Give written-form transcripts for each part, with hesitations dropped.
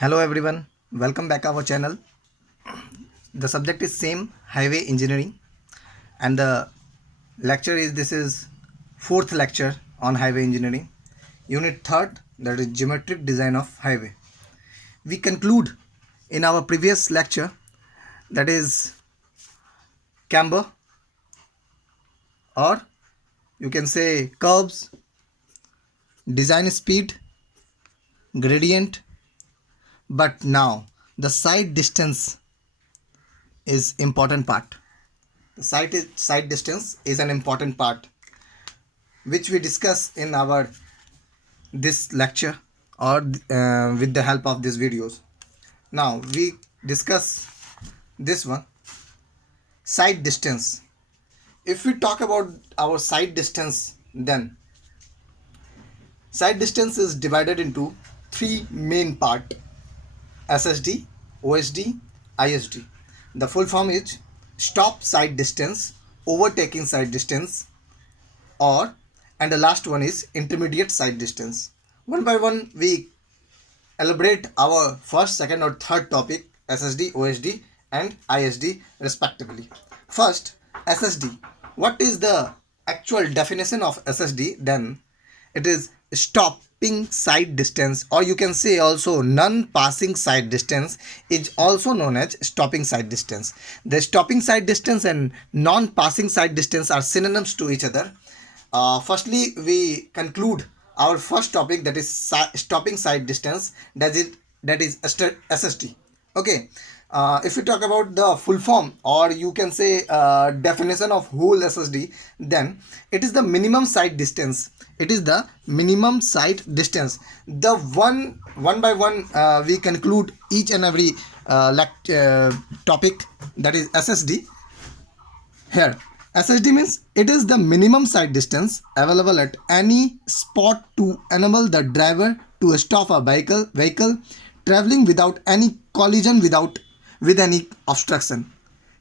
Hello everyone, welcome back our channel. The subject is same highway engineering and the lecture is this is fourth lecture on highway engineering. Unit third, that is geometric design of highway. We conclude in our previous lecture, that is camber, or you can say curves, design speed, gradient, but now the side distance is important part. The side distance is an important part which we discuss in our this lecture or with the help of these videos. Now we discuss this one, side distance. If we talk about our side distance, then side distance is divided into three main part: SSD, OSD, ISD. The full form is stop side distance, overtaking side distance, or and the last one is intermediate side distance. One by one we elaborate our first, second or third topic: SSD, OSD and ISD respectively. First, SSD. What is the actual definition of SSD? Then it is stopping side distance, or you can say also non-passing side distance is also known as stopping side distance. The stopping side distance and non-passing side distance are synonyms to each other. Firstly, we conclude our first topic, that is stopping side distance, that is SSD. Okay. If we talk about the full form, or you can say definition of whole SSD, then it is the minimum side distance. It is the minimum side distance. The one by one we conclude each and every topic, that is SSD. Here, SSD means it is the minimum side distance available at any spot to enable the driver to stop a vehicle traveling without any collision with any obstruction.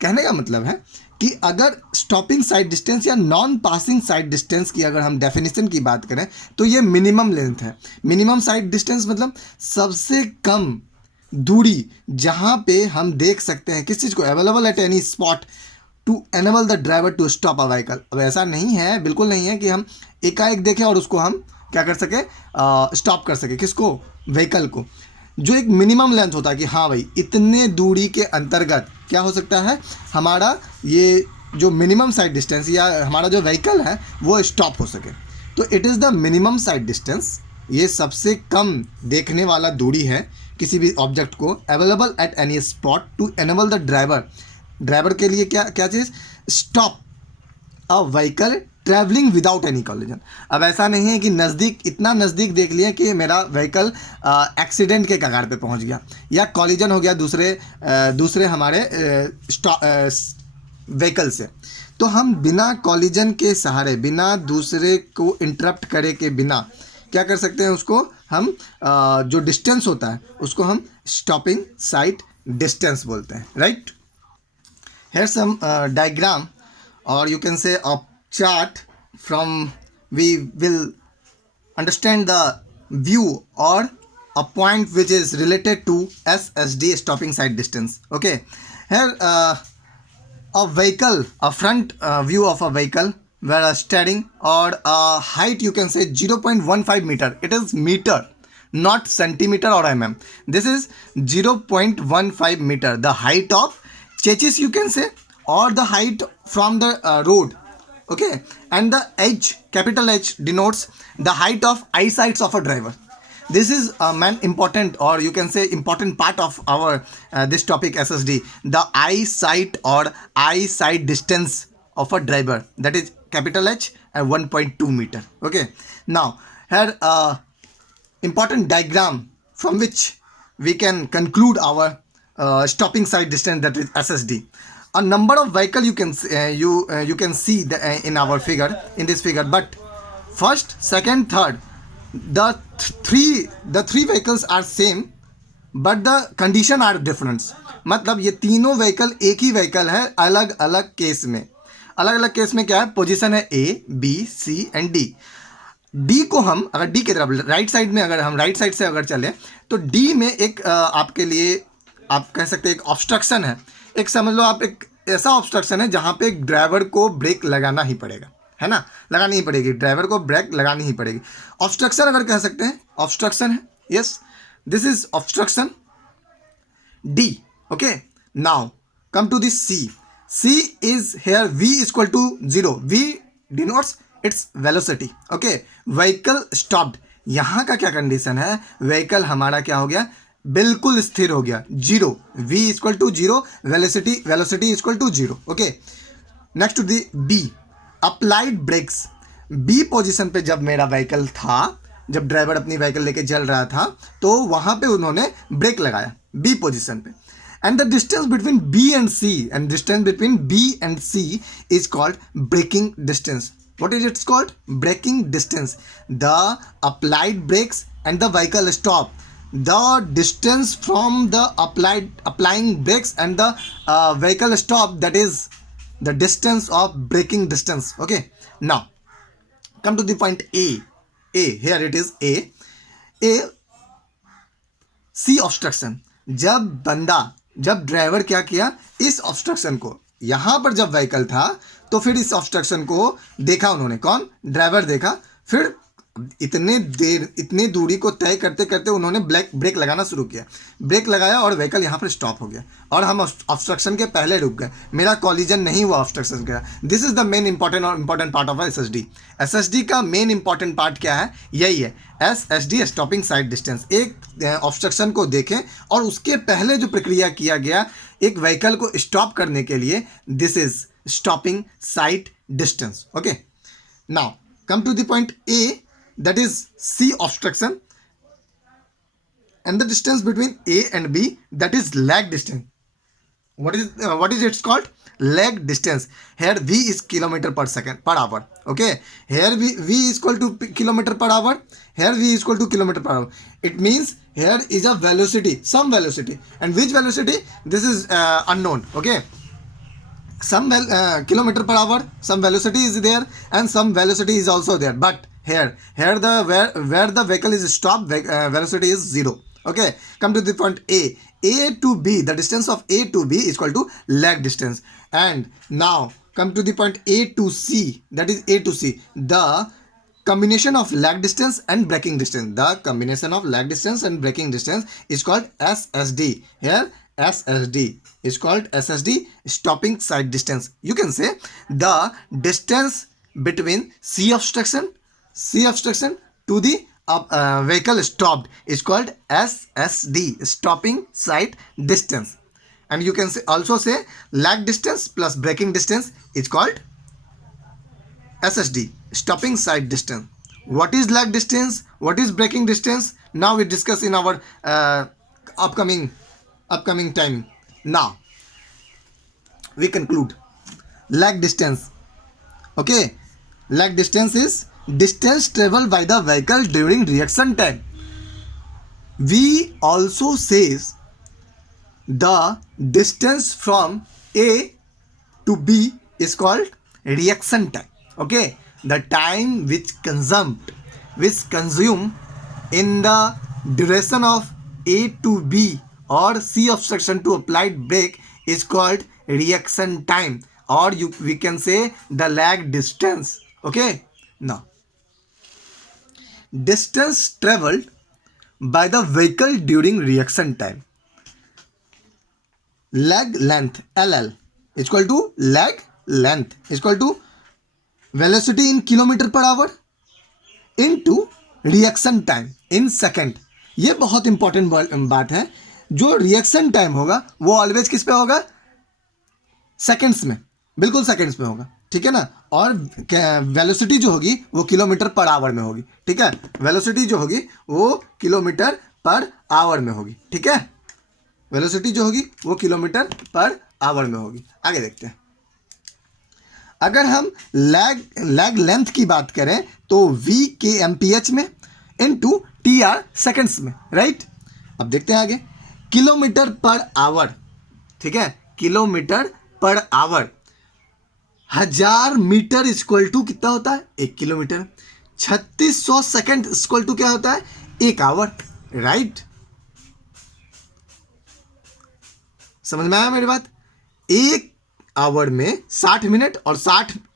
कहने का मतलब है कि अगर stopping sight distance या non passing side distance की अगर हम डेफिनेशन की बात करें तो ये मिनिमम लेंथ है. मिनिमम साइड डिस्टेंस मतलब सबसे कम दूरी जहां पे हम देख सकते हैं किस चीज़ को, available at any spot to enable the driver to stop a vehicle. अब ऐसा नहीं है, बिल्कुल नहीं है कि हम एकाएक देखें और उसको हम क्या कर सके, स्टॉप कर सके. किसको? व्हीकल को. जो एक मिनिमम लेंथ होता है कि हाँ भाई इतने दूरी के अंतर्गत क्या हो सकता है, हमारा ये जो मिनिमम साइड डिस्टेंस या हमारा जो व्हीकल है वो स्टॉप हो सके. तो it is the minimum side distance. ये सबसे कम देखने वाला दूरी है किसी भी ऑब्जेक्ट को, available at any spot to enable the driver के लिए क्या क्या चीज़, stop a vehicle travelling without any collision. अब ऐसा नहीं है कि नज़दीक, इतना नज़दीक देख लिया कि मेरा व्हीकल एक्सीडेंट के कगार पे पहुंच गया या कॉलिजन हो गया दूसरे हमारे व्हीकल से, तो हम बिना कॉलिजन के सहारे, बिना दूसरे को इंटरप्ट करे के बिना क्या कर सकते हैं, उसको हम जो डिस्टेंस होता है उसको हम स्टॉपिंग साइड डिस्टेंस बोलते हैं. Right. Here's some diagram, or you can say a chart from we will understand the view or a point which is related to SSD, stopping side distance. Okay. Here a vehicle, a front view of a vehicle where a steering or a height, you can say 0.15 meter. It is meter, not centimeter or mm. This is 0.15 meter, the height of chassis, you can say, or the height from the road. Okay. And the H, capital H, denotes the height of eyesight of a driver. This is important, or you can say important part of our this topic SSD, the eyesight or eyesight distance of a driver, that is capital H and 1.2 meter. Okay. Now here important diagram from which we can conclude our stopping side distance, that is SSD. A number of vehicle you can you can see in our figure, in this figure, but first, second, third, the three vehicles are same but the condition are different. मतलब ये तीनों vehicle एक ही vehicle है, अलग अलग case में. अलग अलग केस में क्या है, पोजीशन है A, B, C and D. D को हम अगर डी की तरफ राइट साइड में, अगर हम राइट साइड से अगर चले तो डी में एक आपके लिए आप कह सकते हैं एक ऑब्स्ट्रक्शन है, एक समझ लो आप एक ऐसा ऑब्स्ट्रक्शन है जहाँ पे ड्राइवर को ब्रेक लगाना ही पड़ेगा, है ना, लगानी ही पड़ेगी, ड्राइवर को ब्रेक लगानी ही पड़ेगी। ऑब्स्ट्रक्शन अगर कह सकते हैं ऑब्स्ट्रक्शन है, yes this is obstruction D. Okay, now come to the C. C is here V is equal to 0. V denotes its velocity. Okay, vehicle stopped. यहाँ का क्या कंडीशन है, व्हीकल हमारा क्या हो गया, बिल्कुल स्थिर हो गया, 0, V is equal to 0, velocity is equal to 0. Okay, next to the B, applied brakes. B position पे जब मेरा व्हीकल था, जब ड्राइवर अपनी व्हीकल लेके चल रहा था तो वहाँ पे उन्होंने ब्रेक लगाया B पोजीशन पे। And the distance between B and C, and distance between B and C is called braking distance. What is it called? Braking distance. The applied brakes and the vehicle stop. The distance from the applying brakes and the vehicle stop, that is the distance of braking distance. Okay. Now come to the point A. A, here it is A. A, C obstruction. जब driver क्या किया, इस obstruction को, यहाँ पर जब vehicle था तो फिर इस ऑब्स्ट्रक्शन को देखा उन्होंने, कौन, ड्राइवर देखा, फिर इतनी दूरी को तय करते करते उन्होंने ब्रेक लगाना शुरू किया, ब्रेक लगाया और व्हीकल यहाँ पर स्टॉप हो गया और हम ऑब्स्ट्रक्शन के पहले रुक गए, मेरा कॉलिजन नहीं हुआ ऑब्स्ट्रक्शन का। This is the main important part of SSD. SSD का मेन इंपॉर्टेंट पार्ट क्या है, यही है एसएसडी, स्टॉपिंग साइड डिस्टेंस। एक ऑब्स्ट्रक्शन को देखें और उसके पहले जो प्रक्रिया किया गया एक व्हीकल को स्टॉप करने के लिए, this is stopping sight distance. Okay, now come to the point A, that is C obstruction, and the distance between A and B, that is lag distance. What is it called? Lag distance. Here V is kilometer per second per hour. Okay, here V is equal to kilometer per hour, here V is equal to kilometer per hour. It means here is a velocity, some velocity, and which velocity, this is unknown. Okay, some kilometer per hour, some velocity is there and some velocity is also there, but here the where the vehicle is stopped, velocity is 0. Okay, come to the point A to B, the distance of A to B is equal to lag distance. And now come to the point A to C, that is A to C, the combination of lag distance and braking distance. The combination of lag distance and braking distance is called SSD. Here SSD is called SSD, stopping side distance. You can say the distance between C obstruction to the vehicle stopped is called SSD, stopping side distance. And you can also say lag distance plus braking distance is called SSD, stopping side distance. What is lag distance? What is braking distance? Now we discuss in our upcoming time. Now we conclude lag distance. Okay, lag distance is distance traveled by the vehicle during reaction time. We also says the distance from A to B is called reaction time. Okay, the time which consumed in the duration of A to B or C obstruction to applied brake is called reaction time, or we can say the lag distance. Okay, now distance traveled by the vehicle during reaction time. Lag length LL is equal to lag length is equal to velocity in kilometer per hour into reaction time in second. ये बहुत important बात है, जो reaction time होगा वो always किस पे होगा, सेकंड्स में, बिल्कुल सेकंड्स में होगा, ठीक है ना। और वेलोसिटी जो होगी वो किलोमीटर पर आवर में होगी, ठीक है, वेलोसिटी जो होगी वो किलोमीटर पर आवर में होगी, ठीक है, वेलोसिटी जो होगी वो किलोमीटर पर आवर में होगी। आगे देखते हैं, अगर हम लैग लेंथ की बात करें तो V के MPH में इनटू TR सेकंड्स में, राइट। अब देखते हैं आगे, किलोमीटर पर आवर, ठीक है, kilometre per our, 1000 metre equal to कितना होता है, 1 किलोमीटर। 3600 सेकेंड इक्वल टू क्या होता है, 1 आवर, राइट। समझ में आया मेरी बात? 1 आवर में 60 मिनट और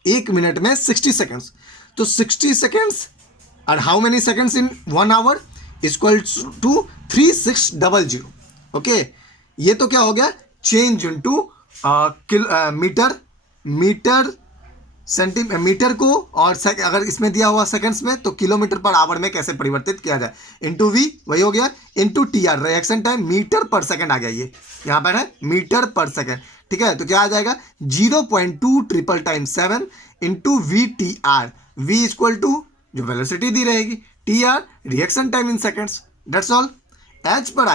1 मिनट में 60 सेकेंड्स, तो 60 सेकेंड्स और how many seconds in 1 hour equal to 3600। Okay, ये तो क्या हो गया, चेंज इनटू मीटर सेंटीमीटर को, और अगर इसमें दिया हुआ सेकंड्स में तो किलोमीटर पर आवर में कैसे परिवर्तित किया जाए, इनटू वी वही हो गया, into T R, reaction time metre per second आ गया, ये यहाँ पर है मीटर पर सेकंड, ठीक है। तो क्या आ जाएगा 0.2 into V T R, V equal to जो वेलोसिटी दी रहेगी, T R reaction time in seconds, that's all. As per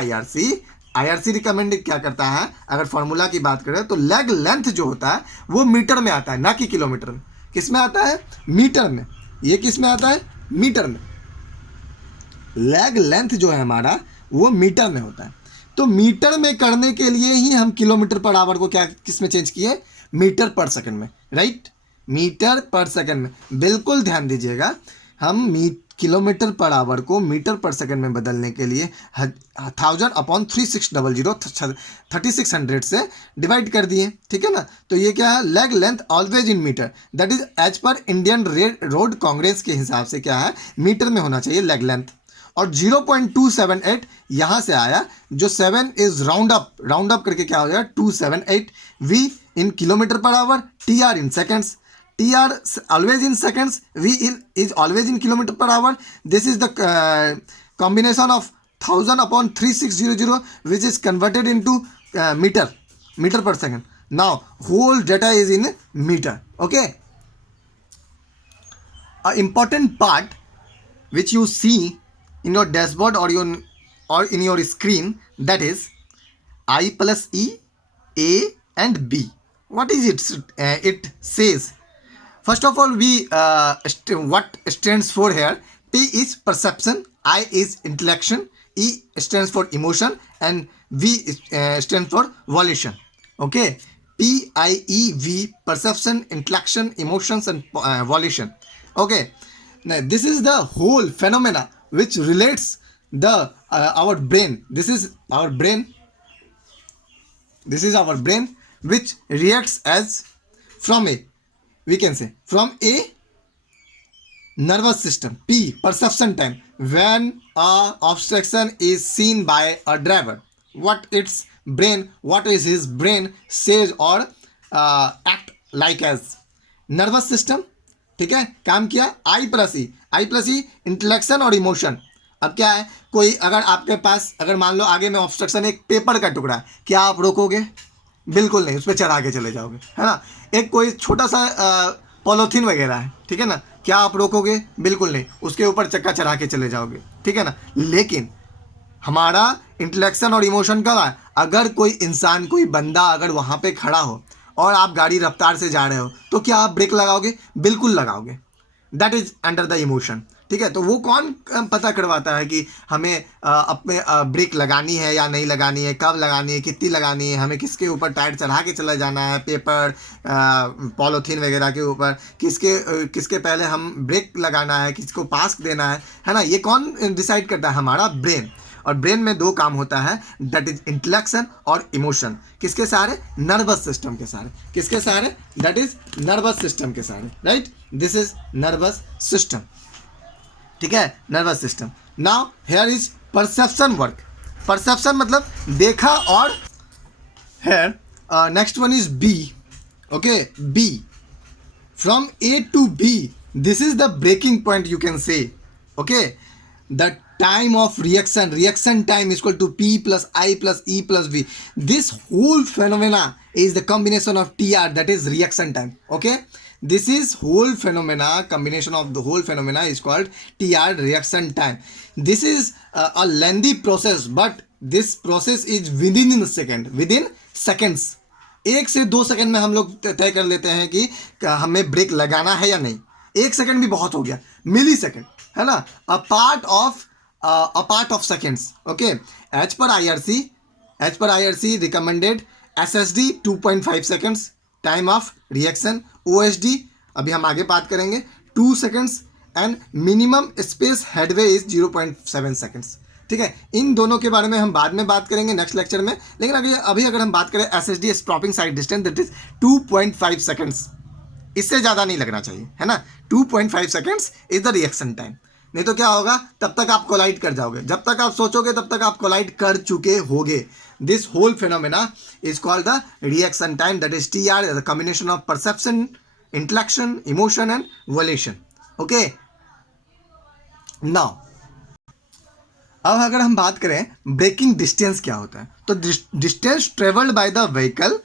IRC recommended क्या करता है, अगर फॉर्मूला की बात करें तो लेग लेंथ जो होता है वो मीटर में आता है, ना कि किलोमीटर में। किस में आता है, मीटर में। ये किस में आता है, मीटर में। लेग लेंथ जो है हमारा वो मीटर में होता है, तो मीटर में करने के लिए ही हम किलोमीटर पर आवर को क्या किस में चेंज किए, मीटर पर सेकंड में, राइट। मीटर पर सेकंड में, बिल्कुल ध्यान दीजिएगा, हम किलोमीटर पर आवर को मीटर पर सेकंड में बदलने के लिए 3600 से डिवाइड कर दिए, ठीक है ना। तो ये क्या है, lag length always in metre, that is as per Indian Road Congress के हिसाब से क्या है, मीटर में होना चाहिए लेग लेंथ। और 0.278 यहाँ से आया, जो 7 इज राउंड अप करके क्या हो जाएगा 278, V in kilometre per hour, T R in seconds, T are always in seconds, V is always in kilometer per hour. This is the combination of 1000/3600, which is converted into meter per second. Now whole data is in meter. Okay. A important part which you see in your dashboard or in your screen, that is I plus E, A and B. What is it? It says. First of all, what stands for here? P is perception, I is intellection, E stands for emotion, and V stands for volition. Okay, PIEV, perception, intellection, emotions, and volition. Okay, now this is the whole phenomena which relates the our brain. This is our brain. This is our brain which reacts as from a, we can say, from a nervous system. P, perception time, when a obstruction is seen by a driver, what is his brain says or act like as. nervous system, ठीक है, काम किया। I plus E इंटेलेक्शन और emotion. अब क्या है, कोई अगर आपके पास, अगर मान लो आगे में ऑब्स्ट्रक्शन, एक पेपर का टुकड़ा है, क्या आप रोकोगे? बिल्कुल नहीं, उस पर चढ़ा के चले जाओगे, है ना। एक कोई छोटा सा पॉलीथीन वगैरह है, ठीक है ना, क्या आप रोकोगे? बिल्कुल नहीं, उसके ऊपर चक्का चढ़ा के चले जाओगे, ठीक है ना। लेकिन हमारा इंटेलेक्शन और इमोशन कब है, अगर कोई इंसान, कोई बंदा अगर वहाँ पे खड़ा हो और आप गाड़ी रफ्तार से जा रहे हो, तो क्या आप ब्रेक लगाओगे? बिल्कुल लगाओगे। That is under the emotion, ठीक है। तो वो कौन पता करवाता है कि हमें अपने ब्रेक लगानी है या नहीं लगानी है, कब लगानी है, कितनी लगानी है, हमें किसके ऊपर टायर चढ़ा के चला जाना है, पेपर पॉलीथीन वगैरह के ऊपर, किसके पहले हम ब्रेक लगाना है, किसको पास देना है ना। ये कौन डिसाइड करता है? हमारा ब्रेन। और ब्रेन में दो काम होता है, दैट इज इंटेलेक्शन और इमोशन। किसके सहारे? नर्वस सिस्टम के सहारे। किसके सहारे? दैट इज नर्वस सिस्टम के सहारे, right. This is nervous system, ठीक है, nervous system. Now here is perception work. Perception मतलब देखा। और here next one is B. Okay, B from A to B, this is the braking point, you can say. Okay, the time of reaction time is equal to P plus I plus E plus V. This whole phenomena is the combination of TR, that is reaction time. Okay, this is whole phenomena, combination of the whole phenomena is called TR, reaction time. This is a lengthy process, but this process is within seconds. 1 से 2 second में हम लोग तय कर लेते हैं कि हमें ब्रेक लगाना है या नहीं। 1 सेकंड भी बहुत हो गया, मिली सेकंड, है ना, a part of seconds. Okay, as per IRC recommended SSD 2.5 seconds time of reaction, OSD अभी हम आगे बात करेंगे 2 seconds, and minimum space headway is 0.7 seconds. ठीक है, इन दोनों के बारे में हम बाद में बात करेंगे नेक्स्ट लेक्चर में, लेकिन अभी अगर हम बात करें SSD stopping sight distance that is 2.5 seconds, इससे ज़्यादा नहीं लगना चाहिए, है ना। 2.5 seconds is the reaction time, नहीं तो क्या होगा, तब तक आप कोलाइड कर जाओगे, जब तक आप सोचोगे तब तक आप कोलाइड कर चुके होगे। This whole phenomena is called the reaction time, that is TR, the combination of perception, intellection, emotion and volition. Okay, now अब अगर हम बात करें ब्रेकिंग डिस्टेंस क्या होता है, तो distance travelled by the vehicle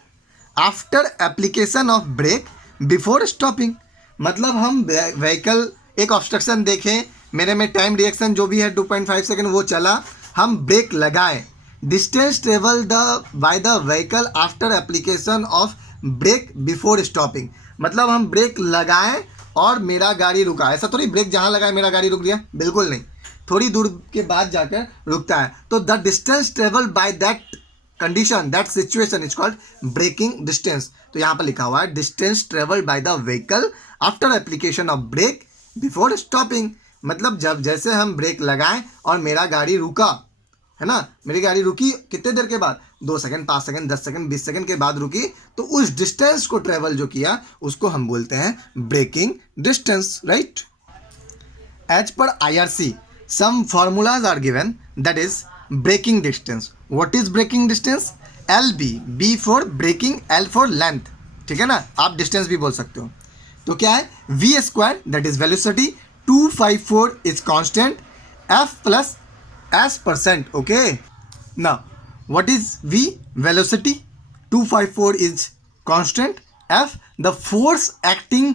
after application of brake before stopping. मतलब हम व्हीकल एक ऑब्स्ट्रक्शन देखें, मेरे में टाइम रिएक्शन जो भी है 2.5 सेकेंड वो चला, हम ब्रेक लगाएं, distance travel by the vehicle after application of brake before stopping. मतलब हम ब्रेक लगाएं और मेरा गाड़ी रुका, ऐसा थोड़ी ब्रेक जहाँ लगाए मेरा गाड़ी रुक गया, बिल्कुल नहीं, थोड़ी दूर के बाद जाकर रुकता है। तो the distance travel by that condition, that situation is called braking distance. तो यहाँ पर लिखा हुआ है distance travel by the vehicle after application of brake before stopping. मतलब जब जैसे हम ब्रेक लगाएं और मेरा गाड़ी रुका, है ना, मेरी गाड़ी रुकी कितने देर के बाद, 2 सेकंड, 5 सेकंड, 10 सेकंड, 20 सेकंड के बाद रुकी, तो उस डिस्टेंस को ट्रेवल जो किया उसको हम बोलते हैं braking distance, right. As per IRC some formulas are given, that is braking distance. What is braking distance? LB, B for braking, L for length, ठीक है ना, आप डिस्टेंस भी बोल सकते हो। तो क्या है, V square that is velocity, 254 is constant, F plus S%, okay. Now what is V? Velocity, 254 is constant, F the force acting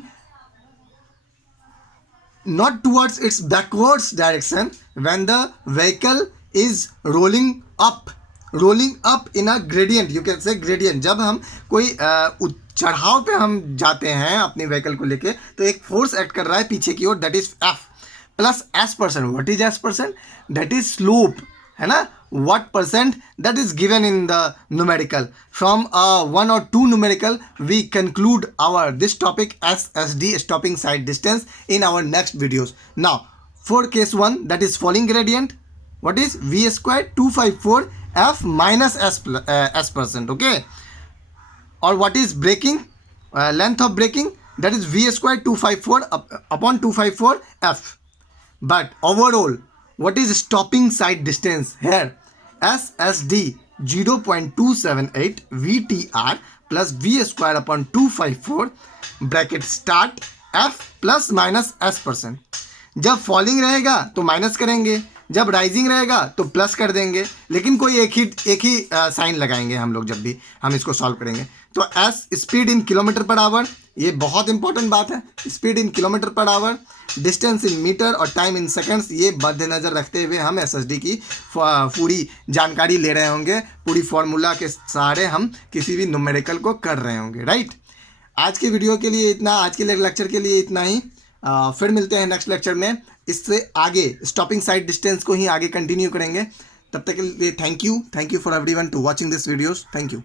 not towards its backwards direction when the vehicle is rolling up in a gradient, you can say gradient। जब हम कोई चढ़ाव पे हम जाते हैं अपनी vehicle को लेके, तो एक फोर्स एक्ट कर रहा है पीछे की ओर, that is F plus S%। What is S%? That is slope, है ना। what percent? that is given in the numerical. From 1 or 2 numerical we conclude our this topic SSD stopping side distance in our next videos. Now for case 1, that is falling gradient, what is V square 254 F minus S%, okay. or what is braking, length of braking, that is V square 254 upon 254 F. but overall what is stopping side distance here? SSD 0.278 VTR plus V square upon 254 bracket start F plus minus S%। जब falling रहेगा तो minus करेंगे, जब rising रहेगा तो plus कर देंगे, लेकिन कोई एक ही साइन लगाएंगे हम लोग जब भी हम इसको सॉल्व करेंगे। तो S speed in kilometre per hour, ये बहुत इंपॉर्टेंट बात है, speed in kilometre per hour, distance in metre और टाइम इन सेकंड्स, ये मद्देनजर रखते हुए हम SSD की पूरी जानकारी ले रहे होंगे, पूरी फॉर्मूला के सहारे हम किसी भी न्यूमेरिकल को कर रहे होंगे, राइट। आज के वीडियो के लिए इतना, आज के लेक्चर के लिए इतना ही। फिर मिलते हैं नेक्स्ट लेक्चर में, इससे आगे स्टॉपिंग साइड डिस्टेंस को ही आगे कंटिन्यू करेंगे। तब तक के लिए thank you for everyone to watching this videos, thank you.